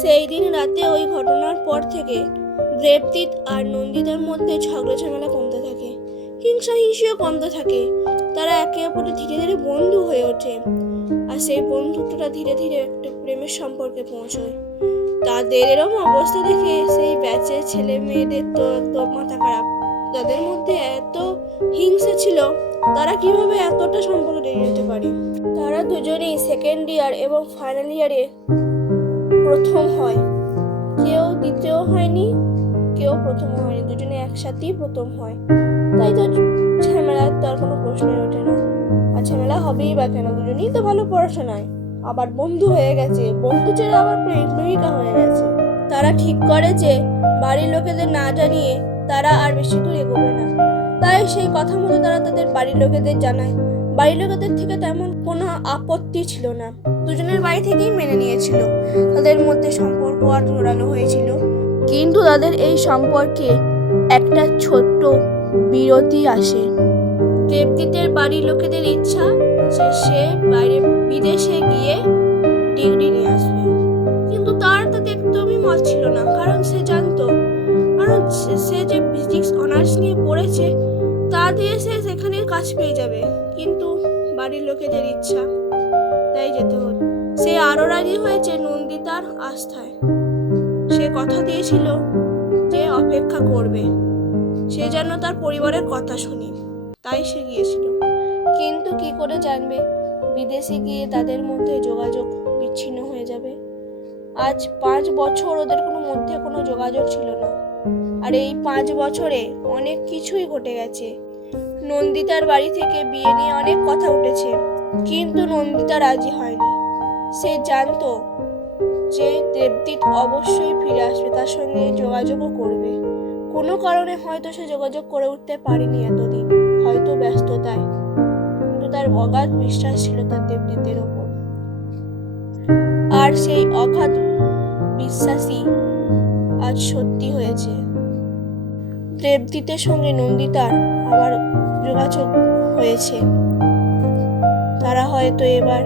সেই দিন রাতে ওই ঘটনার পর থেকে দেবদীপ আর নন্দিতার মধ্যে ঝগড়া ঝামেলা কমতে থাকে, হিংসা হিংসিও কমতে থাকে। তারা একে অপরের ধীরে ধীরে বন্ধু হয়ে ওঠে, আর সেই বন্ধুত্বটা ধীরে ধীরে একটা প্রেমের সম্পর্কে পৌঁছয়। তাদের এরকম অবস্থা দেখে সেই ব্যাচের ছেলে মেয়েদের তো একদম মাথা খারাপ। তাদের মধ্যে এত হিংসা ছিল, তারা কিভাবে এতটা সম্পর্ক টেনে নিতে পারে। তারা দুজনেই সেকেন্ড ইয়ার এবং ফাইনাল ইয়ারে প্রথম হয়, কেউ দ্বিতীয় হয়নি, কেউ প্রথম হয়নি, দুজনে একসাথেই প্রথম হয়। তাই তো ঝামেলার তার কোনো প্রশ্নই ওঠে না। আর ঝামেলা হবেই বা কেন, দুজনেই তো ভালো পড়াশোনায়, আবার বন্ধু হয়ে গেছে, বন্ধু ছেড়ে আবার প্রেমিকা হয়ে গেছে। তারা ঠিক করে যে বাড়ির লোকেদের না জানিয়ে তারা আর বেশি দূর এগোবে না। তাই সেই কথা মতো তারা তাদের বাড়ির লোকেদের জানায়। বাড়ির লোকেদের থেকে তেমন কোনো আপত্তি ছিল না, দুজনের বাড়ি থেকেই মেনে নিয়েছিল। তাদের মধ্যে সম্পর্ক আর জোরালো হয়েছিল। কিন্তু তাদের এই সম্পর্কে একটা ছোট্ট বিরতি আসে। দেবদীপের বাড়ির লোকেদের ইচ্ছা যে সে বাইরে বিদেশে গিয়ে ডিগ্রি নিয়ে আসবে, কিন্তু তার তাতে একদমই মত ছিল না। কারণ সে জানতো, কারণ সে যে ফিজিক্স অনার্স নিয়ে পড়েছে তা দিয়ে সে সেখানে কাজ পেয়ে যাবে, কিন্তু বাড়ির লোকেদের ইচ্ছা, তাই যেতে হতো। সে আরো রাজি হয়েছে নন্দিতার আস্থায়। সে কথা দিয়েছিল যে অপেক্ষা করবে, সে যেন তার পরিবারের কথা শুনি, তাই সে গিয়েছিল। কিন্তু কি করে জানবে বিদেশে গিয়ে তাদের মধ্যে যোগাযোগ বিচ্ছিন্ন হয়ে যাবে। আজ 5 বছর ওদের মধ্যে কোনো যোগাযোগ ছিল না, আর এই 5 বছরে অনেক কিছুই ঘটে গেছে। নন্দিতার বাড়ি থেকে বিয়ে নিয়ে অনেক কথা উঠেছে, কিন্তু নন্দিতা রাজি হয়নি। সে জানতো যে দেবদীপ অবশ্যই ফিরে আসবে, তার সঙ্গে যোগাযোগও করবে। কোনো কারণে হয়তো সে যোগাযোগ করে উঠতে পারেনি এতদিন, হয়তো ব্যস্ততায়, কিন্তু তার অগাধ বিশ্বাস ছিল তার দেবদীপের ওপর। আর সেই অগাধ বিশ্বাসই আজ সত্যি হয়েছে। দেবদীপের সঙ্গে নন্দিতার আবার যোগাযোগ হয়েছে। তারা হয়তো এবার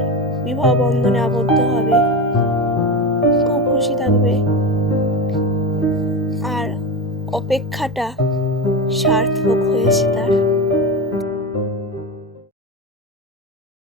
বিবাহ বন্ধনে আবদ্ধ হবে, খুব খুশি থাকবে, আর অপেক্ষাটা সার্থক হয়েছে তার।